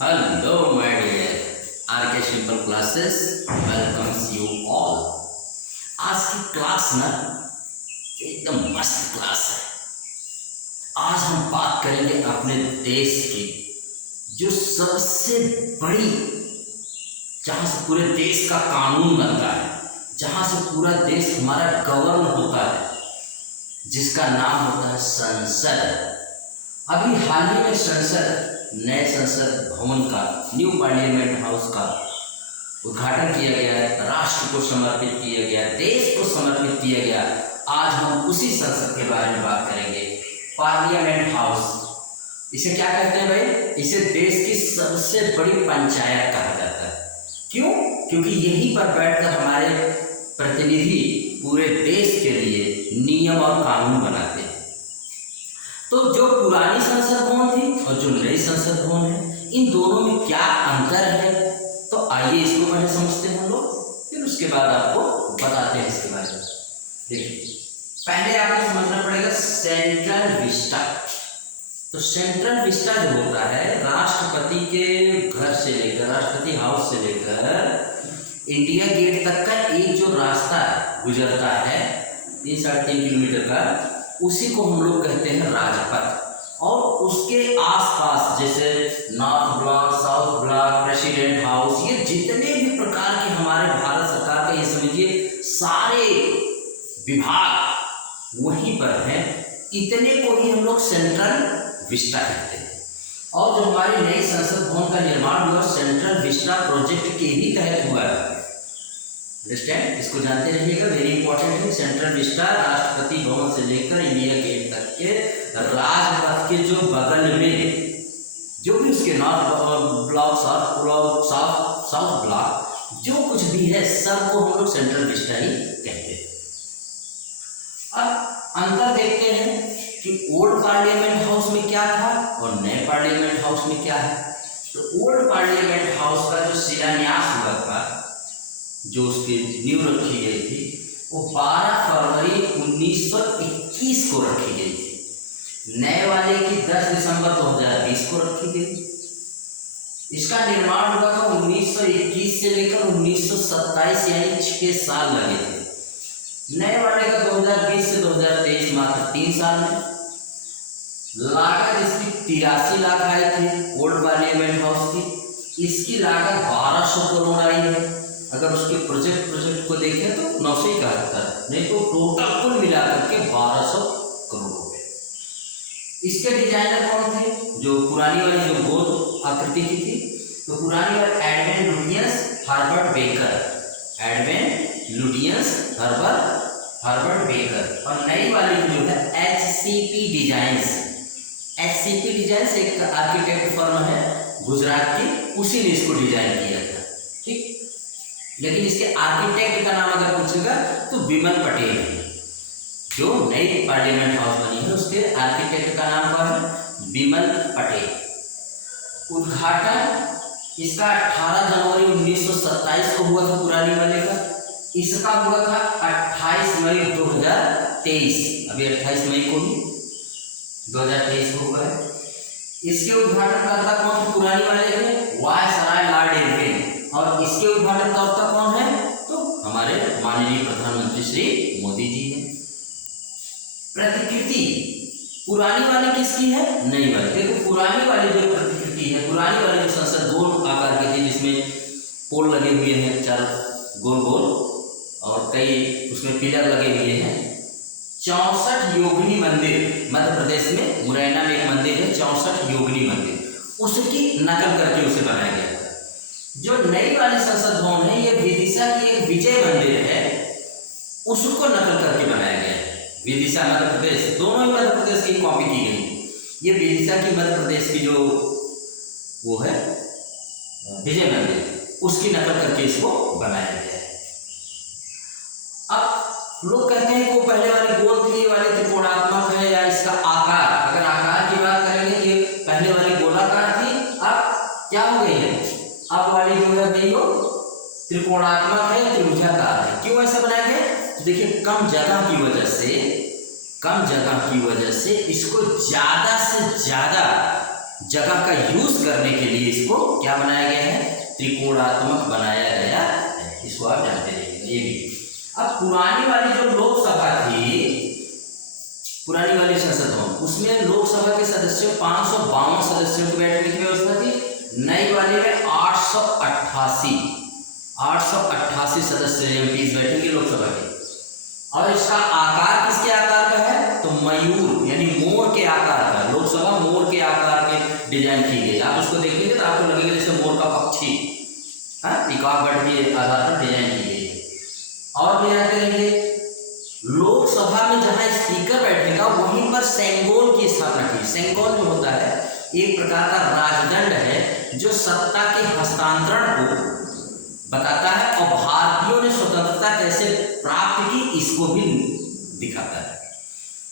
Hello, my dear RK Simple Classes. Welcomes you all. आज की class ना एकदम मस्त क्लास है। आज हम बात करेंगे अपने देश की जो सबसे बड़ी, जहाँ से पूरे देश का कानून बनता है, जहाँ से पूरा देश हमारा गवर्न होता है, जिसका नाम होता है संसद। अभी हाल ही में नए संसद भवन का, न्यू पार्लियामेंट हाउस का उद्घाटन किया गया है, राष्ट्र को समर्पित किया गया, देश को समर्पित किया गया। आज हम उसी संसद के बारे में बात करेंगे। पार्लियामेंट हाउस, इसे क्या कहते हैं भाई? इसे देश की सबसे बड़ी पंचायत कहा जाता है। क्यों? क्योंकि यहीं पर बैठकर हमारे प्रतिनिधि पूरे देश के लिए नियम और कानून बनाते हैं। तो जो पुरानी संसद भवन थी और जो नई संसद भवन है, इन दोनों में क्या अंतर है, तो आइए इसको पहले समझते हैं हम लोग, फिर उसके बाद आपको बताते हैं इसके बारे में। देखिए, पहले आपको समझना पड़ेगा सेंट्रल विस्टा। तो सेंट्रल विस्टा जो होता है, राष्ट्रपति के घर से लेकर, राष्ट्रपति हाउस से लेकर इंडिया गेट तक का एक जो रास्ता गुजरता है 3-3.5 किलोमीटर का, उसी को हम लोग कहते हैं राजपथ। और उसके आसपास जैसे north block, south block, president house, ये जितने भी प्रकार के हमारे भारत सरकार के, ये समझिए सारे विभाग वहीं पर हैं। इतने को ही हम लोग सेंट्रल विस्टा कहते हैं। और जो हमारी नई संसद भवन का निर्माण हुआ, सेंट्रल विस्टा प्रोजेक्ट के ही तहत हुआ है। अंडरस्टैंड, इसको जानते रहिएगा, वेरी इंपॉर्टेंट है। सेंट्रल विस्टा राष्ट्रपति भवन से लेकर इंडिया गेट तक के राजपथ के जो बगल में, जो भी उसके नॉर्थ ब्लॉक, साउथ ब्लॉक, जो कुछ भी है, सबको हम लोग सेंट्रल विस्टा ही कहते हैं। अब अंतर देखते हैं कि ओल्ड पार्लियामेंट हाउस में क्या था और नए पार्लियामेंट हाउस में क्या है। तो ओल्ड पार्लियामेंट हाउस का जो शिलान्यास हुआ था, जो उसकी नींव रखी गई थी, वो 12 फरवरी 1921 को रखी गई थी। नए वाले की 10 दिसंबर 2020 को रखी गई। इसका निर्माण हुआ था 1921 से लेकर 1927, यानी 6 साल लगे थे। नए वाले का 2020 से 2023, मात्र 3 साल में। लागत इसकी 83 लाख आई थी ओल्ड पार्लियामेंट हाउस की। इसकी लागत 1200 करोड़ आई है। अगर उसके प्रोजेक्ट को देखें तो 900 ही कहा जाता है, नहीं तो टोटल कुल मिलाकर के 1200 करोड़ हो गए। इसके डिजाइनर कौन थे? जो पुरानी वाली जो गोल आकृति की थी, तो पुरानी वाली Edwin Lutyens Herbert Baker, Edwin Lutyens Herbert Baker. और नई वाली जो है HCP डिजाइन्स। HCP डिजाइन्स एक आर्किटेक्ट फर्म है गुजरात की, उसी ने इसको डिजाइन किया था। ठीक, लेकिन इसके आर्किटेक्ट का नाम अगर पूछेगा तो विमल पटेल है। जो नई पार्लियामेंट हाउस बनी है, उसके आर्किटेक्ट का नाम क्या है? विमल पटेल। उद्घाटन इसका 18 जनवरी 1927 को हुआ था पुरानी वाले का। इसका हुआ था 28 मई 2023। अभी 28 मई को ही 2023 को हुआ है। इसके उद्घाटनकर्ता कौन थे पुरानी वाले में? Viceroy Lord Irwin. और इसके उद्घाटनकर्ता कौन है? तो हमारे माननीय प्रधानमंत्री श्री मोदी जी हैं। प्रतिकृति पुरानी वाली किसकी है? नई वाली। देखो, पुरानी वाली जो प्रतिकृति है, पुरानी वाली जो संसद गोल आकार की थी, जिसमें पोल लगे हुए हैं 4 गोल गोल, और कई उसमें पिलर लगे हुए हैं। 64 योगिनी मंदिर, मध्य प्रदेश में मुरैना में एक मंदिर है 64 योगिनी मंदिर, उसकी नकल करके उसे बनाया गया था। जो नई वाली संसद भवन है, ये विदिशा की एक विजय मंदिर है, उसको नकल करके बनाया गया है। विदिशा मध्य प्रदेश, दोनों ही मध्य प्रदेश की कॉपी की गई। ये विदिशा की मध्य प्रदेश की जो वो है विजय मंदिर, उसकी नकल करके इसको बनाया गया है। अब लोग कहते हैं कि वो पहले वाली गोल थी, ये वाली त्रिकोणात्मक है, या इसका आकार, अगर आकार की बात करेंगे, ये पहले वाली गोलाकार थी, अब क्या हो गई है? अब वाली जो है भाई वो त्रिकोणात्मक है, त्रिभुजाकार है। क्यों ऐसा बनाया गया? तो देखिए, कम जगह की वजह से इसको ज्यादा से ज्यादा जगह का यूज करने के लिए इसको क्या बनाया गया है, त्रिकोणात्मक बनाया गया है। इसको आप जानते रहिए। ये भी अब पुरानी वाली जो लोकसभा थी, पुरानी वाली संसद भवन, उसमें लोकसभा के सदस्यों 552 सदस्यों की बैठने की व्यवस्था थी। नई वाली में 888 सदस्य एमपीज बैठेंगे लोकसभा के। और इसका आकार किसके आकार का है, तो मयूर यानी मोर के आकार का। लोकसभा मोर के आकार के डिजाइन की गई। आप उसको देखेंगे तो आपको लगेगा जैसे मोर का पक्षी, पिकॉक के आधार पर डिजाइन की गई है। और भी याद करेंगे, लोकसभा में जहां स्पीकर बैठेगा वहीं पर सेंगोल की स्थापना की। सेंगोल जो होता है एक प्रकार का राजदंड है जो सत्ता के हस्तांतरण को बताता है और भारतीयों ने स्वतंत्रता कैसे प्राप्त की इसको भी दिखाता है।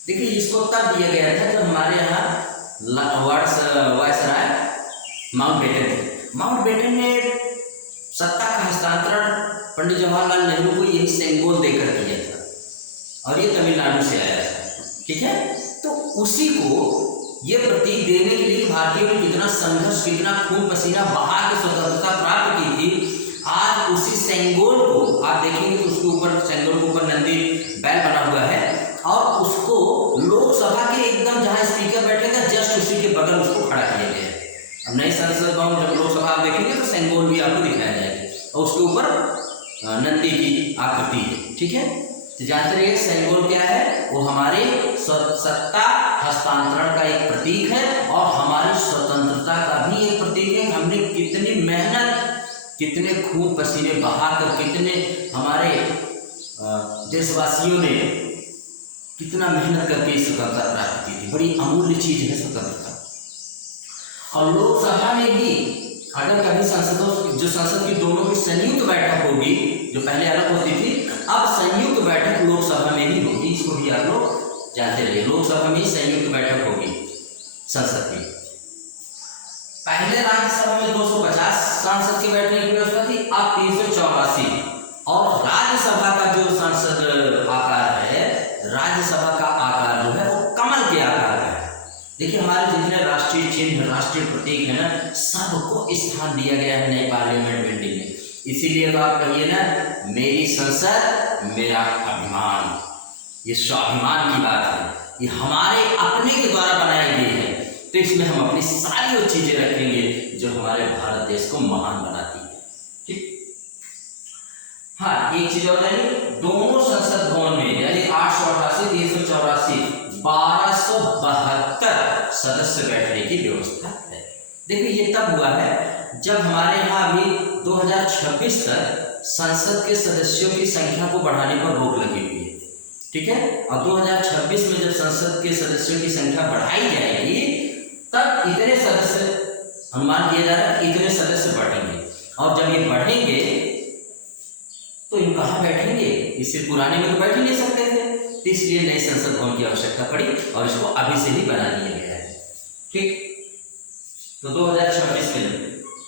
देखिए इसको तब दिया गया था जब हमारे यहाँ वायसराय माउंटबेटन थे। माउंटबेटन ने सत्ता का हस्तांतरण पंडित जवाहरलाल नेहरू को यही सेंगोल देकर किया था और ये तमिलनाडु से आया था। ठीक है, तो उसी को ये प्रतीक देने के लिए भारतीयों ने कितना संघर्ष, कितना खून पसीना बहा के स्वतंत्रता प्राप्त की थी। आज उसी सेंगोल को आप देखेंगे तो उसके ऊपर, सेंगोल के ऊपर नंदी बैल बना हुआ है और उसको लोकसभा के एकदम जहां स्पीकर बैठेगा जस्ट उसी के बगल उसको खड़ा किया गया है। अब नई संसद भवन जब लोकसभा आप देखेंगे तो सेंगोल भी आपको दिखाया जाएगा और उसके ऊपर नंदी की आकृति है। ठीक है, तो जानते रहिए सेंगोल क्या है, वो हमारे सत्ता हस्तांतरण का एक प्रतीक है और हमारी स्वतंत्रता का भी एक प्रतीक है। हमने कितनी मेहनत, कितने खून पसीने बहाकर, कितने हमारे देशवासियों ने कितना मेहनत करके स्वतंत्रता प्राप्त की थी। बड़ी अमूल्य चीज है स्वतंत्रता। और लोकसभा में भी अगर कभी संसद की दोनों की संयुक्त बैठक होगी, जो पहले अलग होती थी, अब संयुक्त बैठक लोकसभा में भी होगी। इसको भी आप लोग जानते रहिए, लोकसभा में संयुक्त बैठक होगी संसद की। पहले राज्यसभा में 250 सांसद के बैठने की व्यवस्था थी, अब 384। और राज्यसभा का जो संसद आकार है, राज्यसभा का आकार जो है वो कमल के आकार का है। देखिए हमारे जितने राष्ट्रीय चिन्ह, राष्ट्रीय प्रतीक है ना, सबको स्थान दिया गया है नए पार्लियामेंट बिल्डिंग में। इसीलिए तो आप कहिए ना, मेरी संसद मेरा अभिमान। ये स्वाभिमान की बात है, ये हमारे अपने के द्वारा बनाई गई है। तो इसमें हम अपनी सारी वो चीजें रखेंगे जो हमारे भारत देश को महान बनाती है। ठीक, हाँ एक चीज और है, दोनों संसद भवन में यानी 888, 384, 1272 सदस्य बैठने की व्यवस्था है। देखिए ये तब हुआ है जब हमारे यहाँ अभी 2026 तक संसद के सदस्यों की संख्या को बढ़ाने पर रोक लगी हुई है। ठीक है, और 2026 में जब संसद के सदस्यों की संख्या बढ़ाई जाएगी तब इतने सदस्य, अनुमान किया जा रहा है इतने सदस्य बढ़ेंगे। और जब ये बढ़ेंगे तो इन कहाँ बैठेंगे, इससे पुराने में तो बैठ ही नहीं सकते थे, तो इसलिए नए संसद भवन की आवश्यकता पड़ी और इसको अभी से ही बना दिया गया है। ठीक, तो 2026 में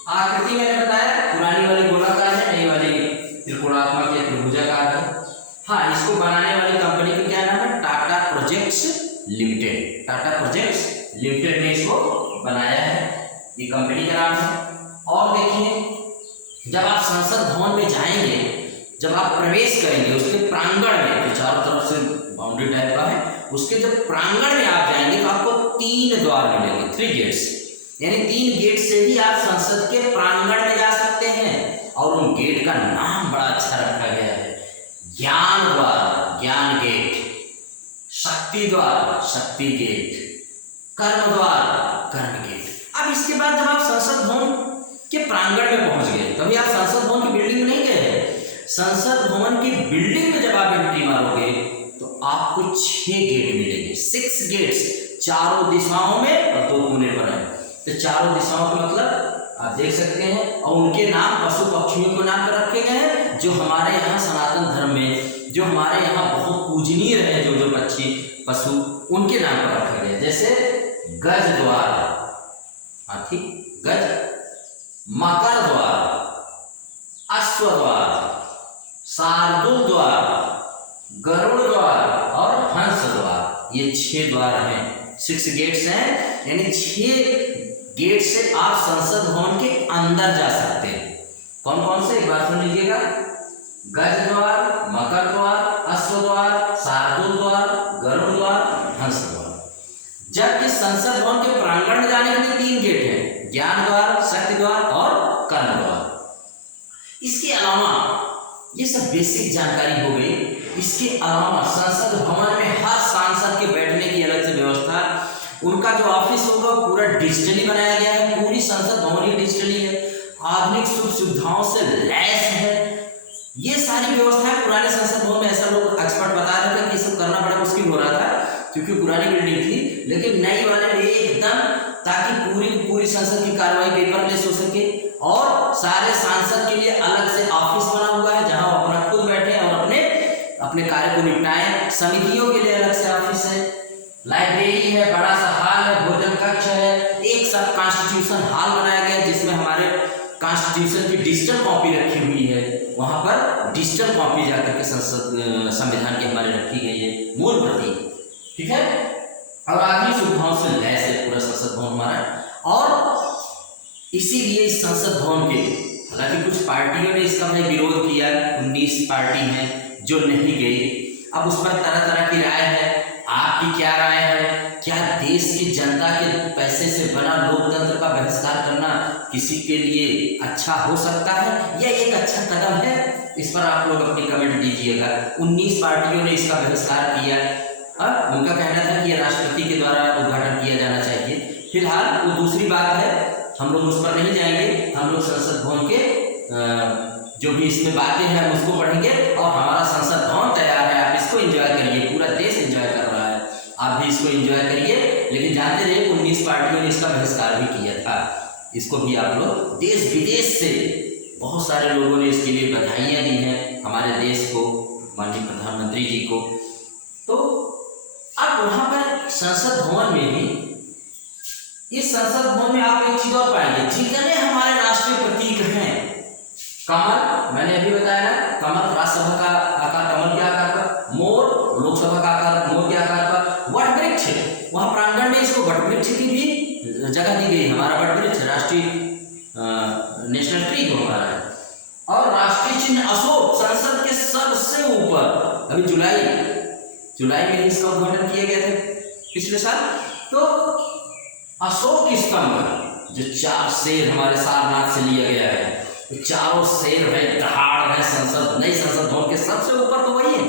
आकृति मैंने बताया, पुरानी वाली गोलाकार है, नई वाली त्रिकोणात्मक या त्रिभुजाकार है। हाँ, इसको बनाने वाली कंपनी का क्या नाम है, Tata projects limited. Tata projects limited ने इसको बनाया है, ये कंपनी का नाम है। और देखिए जब आप संसद भवन में जाएंगे, जब आप प्रवेश करेंगे उसके प्रांगण में, तो चारों तरफ से बाउंड्री टाइप का है, उसके जब प्रांगण में आप जाएंगे तो आपको 3 द्वार मिलेंगे, 3 गेट्स, यानी 3 गेट से ही आप संसद के प्रांगण में जा सकते हैं। और उन गेट का नाम बड़ा अच्छा रखा गया है, ज्ञान द्वार, ज्ञान गेट, शक्ति द्वार, शक्ति गेट, कर्म द्वार, कर्म गेट। अब इसके बाद जब आप संसद भवन के प्रांगण में पहुंच गए, तभी आप संसद भवन की बिल्डिंग में नहीं गए, संसद भवन की बिल्डिंग में जब आप एंट्री मारोगे तो आपको 6 गेट मिलेंगे, 6 गेट्स, चारों दिशाओं में और 2 कोने पर है। तो चारों दिशाओं का मतलब आप देख सकते हैं, और उनके नाम पशु पक्षियों के नाम पर रखे गए हैं, जो हमारे यहाँ सनातन धर्म में, जो हमारे यहाँ बहुत पूजनीय रहे, जो पक्षी पशु, उनके नाम पर रखा गया। जैसे गज द्वार, हाथी, गज, मकर द्वार, अश्व द्वार, शार्दूल द्वार, गरुड़ द्वार और हंस द्वार। ये 6 द्वार हैं, 6 गेट्स हैं, यानी 6 गेट से आप संसद भवन के अंदर जा सकते हैं। कौन कौन से, एक बार सुन लीजिएगा, गज द्वार, मकर द्वार, अश्व द्वार, शार्दूल द्वार, गरुड़ द्वार, हंस द्वार। जबकि संसद भवन के प्रांगण में जाने के लिए 3 गेट हैं, ज्ञान द्वार, शक्ति द्वार और कर्ण द्वार। इसके अलावा ये सब बेसिक जानकारी हो गई। इसके अलावा संसद भवन में हर सांसद के बैठने की अलग से व्यवस्था, उनका जो ऑफिस होगा पूरा डिजिटली बनाया गया है, पूरी संसद भवन ही डिजिटली है, आधुनिक सुख सुविधाओं से लैस है। ये सारी व्यवस्थाएं पुराने संसद भवन में, ऐसा लोग एक्सपर्ट बता रहे थे कि सब करना बड़ा मुश्किल हो रहा था क्योंकि पुरानी बिल्डिंग थी, लेकिन नई वाले में एकदम, ताकि पूरी संसद की कार्रवाई पेपरलेस हो सके। और सारे सांसद के लिए अलग से ऑफिस बना हुआ है जहां वो अपना खुद बैठे और अपने कार्य को निपटाएं। समितियों के लिए अलग से ऑफिस है, लाइब्रेरी है, बड़ा सा हॉल है, भोजन कक्ष है, एक साथ कॉन्स्टिट्यूशन हॉल बनाया गया जिसमें हमारे कॉन्स्टिट्यूशन की डिजिटल कॉपी रखी हुई है। वहां पर डिजिटल कॉपी जाकर के संसद संविधान की हमारे रखी गई है, मूल प्रति, ठीक है। और आधुनिक सुविधाओं से लैस है पूरा संसद भवन हमारा। और इसीलिए इस संसद भवन के, हालांकि कुछ पार्टियों ने इसका भाई विरोध किया, 19 पार्टी हैं जो नहीं गई। अब उस पर तरह तरह की राय है। आपकी क्या राय है? क्या देश की जनता के पैसे से बना लोकतंत्र का बहिष्कार करना किसी के लिए अच्छा हो सकता है या एक अच्छा कदम है? इस पर आप लोग अपनी कमेंट दीजिएगा। 19 पार्टियों ने इसका बहिष्कार किया। अब उनका कहना था कि यह राष्ट्रपति के द्वारा उद्घाटन किया जाना चाहिए। फिलहाल वो दूसरी बात है, हम लोग उस पर नहीं जाएंगे। हम लोग संसद भवन के जो भी इसमें बातें हैं उसको पढ़ेंगे और हमारा संसद भवन तैयार है। आप इसको एंजॉय करिए, पूरा देश एंजॉय कर रहा है, आप भी इसको एंजॉय करिए। लेकिन जानते रहिए 19 पार्टियों ने इसका बहिष्कार भी किया था। इसको भी आप लोग, देश विदेश से बहुत सारे लोगों ने इसके लिए बधाइयाँ दी हैं हमारे देश को, माननीय प्रधानमंत्री जी को। तो अब वहाँ पर संसद भवन में भी, इस संसद भवन में आप एक चीज और पाएंगे, जितने हमारे राष्ट्रीय प्रतीक हैं, कमल, मैंने अभी बताया ना, कमल राज्यसभा का आकार, कमल के आकार पर, मोर लोकसभा का आकार, मोर के आकार पर, वट वृक्ष, वहां प्रांगण में इसको वट वृक्ष की भी जगह दी गई। हमारा वट वृक्ष राष्ट्रीय नेशनल ट्री जो हमारा है। और राष्ट्रीय चिन्ह अशोक, संसद के सबसे ऊपर, अभी जुलाई में इसका उद्घाटन किया गया था पिछले साल। तो अशोक स्तंभ जो 4 शेर हमारे सारनाथ से लिया गया है, तो चारों शेर है, दहाड़ है, संसद, नई संसद भवन के सबसे ऊपर तो वही है,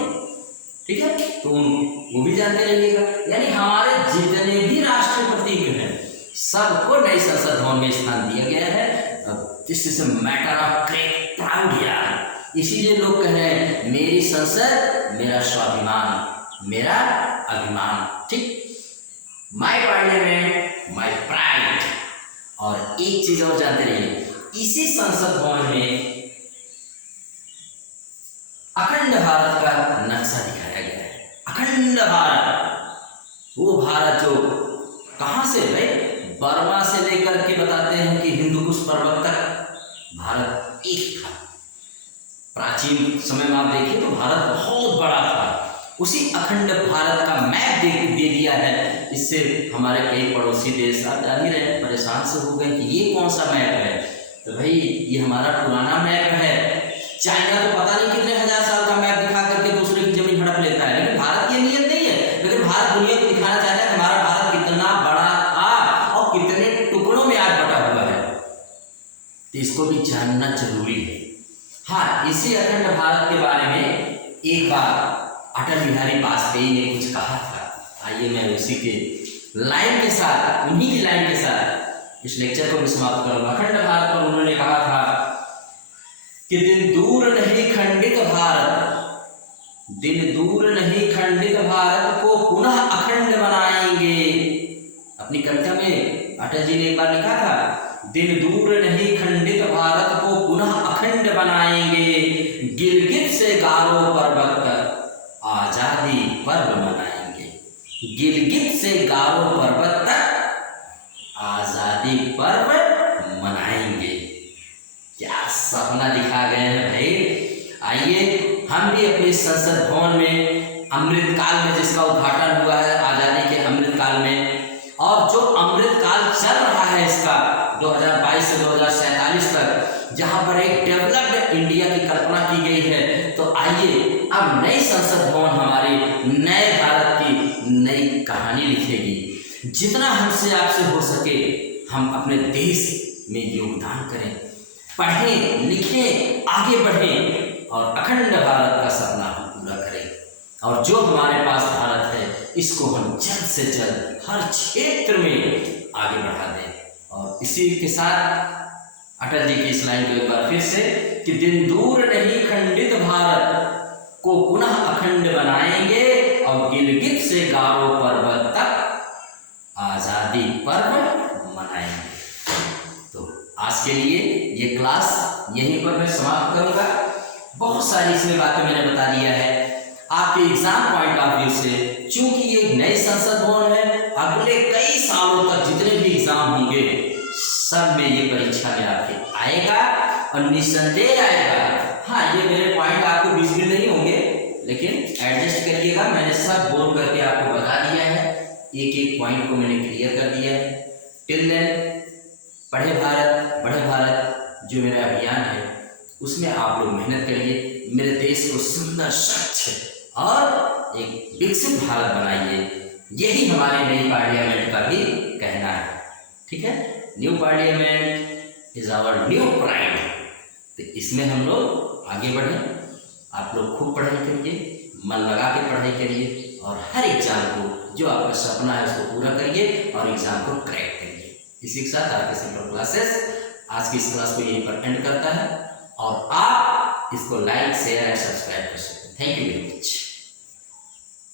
ठीक है। तो वो भी जानते रहिएगा। यानी हमारे जितने भी राष्ट्रीय प्रतीक हैं सबको नई संसद भवन में स्थान दिया गया है। This is a matter of great proud यार। इसीलिए लोग कह रहे हैं मेरी संसद मेरा स्वाभिमान, मेरा अभिमान, ठीक, माय पार्लियामेंट माय प्राइड। और एक चीज और जानते रहिए, इसी संसद भवन में अखंड भारत का नक्शा दिखाया गया है। अखंड भारत, वो भारत जो कहां से है, बर्मा से लेकर के बताते हैं कि हिंदुकुश पर्वत तक भारत एक था। प्राचीन समय में आप देखिए तो भारत बहुत बड़ा था। उसी अखंड भारत का मैप दे दिया है। इससे हमारे कई पड़ोसी देश आप जान ही रहे, परेशान से हो गए कि ये कौन सा मैप है। तो भाई ये हमारा पुराना मैप है। चाइना तो पता नहीं कितने हजार साल का मैप दिखा करके दूसरे की जमीन हड़प लेता है, लेकिन भारत की नियत नहीं है। लेकिन भारत दुनिया को दिखाना चाहता है कि हमारा भारत कितना बड़ा था और कितने टुकड़ों में आज बटा हुआ है। तो इसको भी जानना जरूरी है। हाँ, इसी अखंड भारत के बारे में एक बार अटल बिहारी वाजपेयी ने कुछ कहा था। आइए मैं उसी के लाइन के साथ, उन्हीं की लाइन के साथ इस लेक्चर को भी समाप्त करूंगा। अखंड भारत पर उन्होंने कहा था कि दिन दूर नहीं खंडित भारत, दिन दूर नहीं खंडित भारत को पुनः अखंड बनाएंगे। अपनी कविता में अटल जी ने एक बार लिखा था, दिन दूर नहीं खंडित भारत को पुनः अखंड बनाएंगे, गिलगित से गारो पर्वत तक आजादी पर्व मनाएंगे। गिलगित से गारो पर्वत तक आजादी पर्व मनाएंगे। क्या सपना दिखा गए हैं भाई। आइए हम भी अपने संसद भवन में अमृत काल में, जिसका उद्घाटन हुआ है आजादी के अमृत काल में, और जो अमृत काल चल रहा है इसका 2022 से 2047 तक, जहां पर एक डेवलप्ड इंडिया की कल्पना की गई है। तो आइए अब नई संसद भवन हमारी नए भारत की नई कहानी लिखेगी। जितना हमसे आपसे हो सके हम अपने देश में योगदान करें, पढ़ें लिखें, आगे बढ़ें और अखंड भारत का सपना हम पूरा करें। और जो हमारे पास भारत है इसको हम जल्द से जल्द हर क्षेत्र में आगे बढ़ा दें। और इसी के साथ अटल जी की इस लाइन को एक बार फिर से कि दिन दूर नहीं खंडित भारत को पुनः अखंड बनाएंगे और गिलगित से गारो पर्वत तक आजादी पर्व मनाएंगे। तो आज के लिए ये क्लास यहीं पर मैं समाप्त करूंगा। बहुत सारी इसमें बातें मैंने बता दिया है आपके एग्जाम पॉइंट ऑफ व्यू से। चूंकि ये नई संसद भवन है, अगले कई सालों तक जितने भी एग्जाम होंगे सब में ये परीक्षा में आपके आएगा और निस्संदेह आएगा। हाँ, ये मेरे पॉइंट आपको विजिबल नहीं होंगे लेकिन एडजस्ट करिएगा, मैंने सब बोल करके आपको बता दिया है, एक एक पॉइंट को मैंने क्लियर कर दिया है। टिल देन पढ़े भारत बढ़े भारत जो मेरा अभियान है उसमें आप लोग मेहनत करिए, मेरे देश को सुंदर, स्वच्छ और एक विकसित भारत बनाइए। यही हमारे नई पार्लियामेंट का भी कहना है। ठीक है, new parliament is our new pride. तो इसमें हम लोग आगे बढ़ें, आप लोग खूब पढ़ाई करिए, मन लगा के पढ़ाई करिए और हर एग्जाम को जो आपका सपना है उसको पूरा करिए और एग्जाम को क्रैक करिए। इसी के साथ आपके सिंपल क्लासेस आज की इस क्लास को यहीं पर एंड करता है और आप इसको लाइक, शेयर एंड सब्सक्राइब कर सकते हैं। Thank you very much.